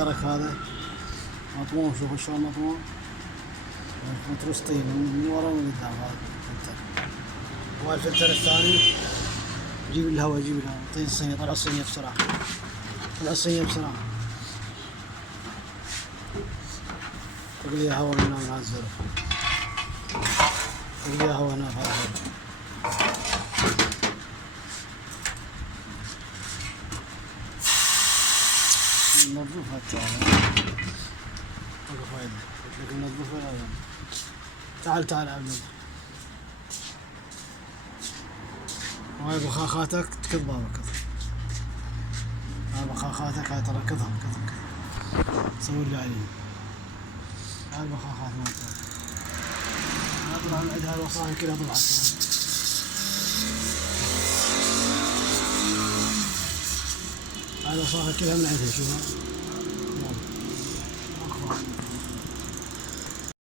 الترك هذا مطموم، شوفوا شلون مطموم، مترسطين من ورا ومن قدام. هذا الفلتر، والفلتر الثاني جيب الهواء، جيب الهواء، اعطيه الصينية، طلع الصينية بسرعة، طلع الصينية بسرعة، تقلي هواء من هنا من هالزرع، تقلي هواء هنا بهالزرع. ننظفها التعال، وقف هاي قلت لك ننظفها. تعال تعال عبد، وهاي بخاخاتك تكبها بكذا، هاي بخاخاتك هاي ترى كذا كذا كذا، سوي اللي عليه. هاي البخاخات مالتك هاي طلع من عندها الوصاية كلها طلعت، هاي الوصاية كلها من عندها، شوفها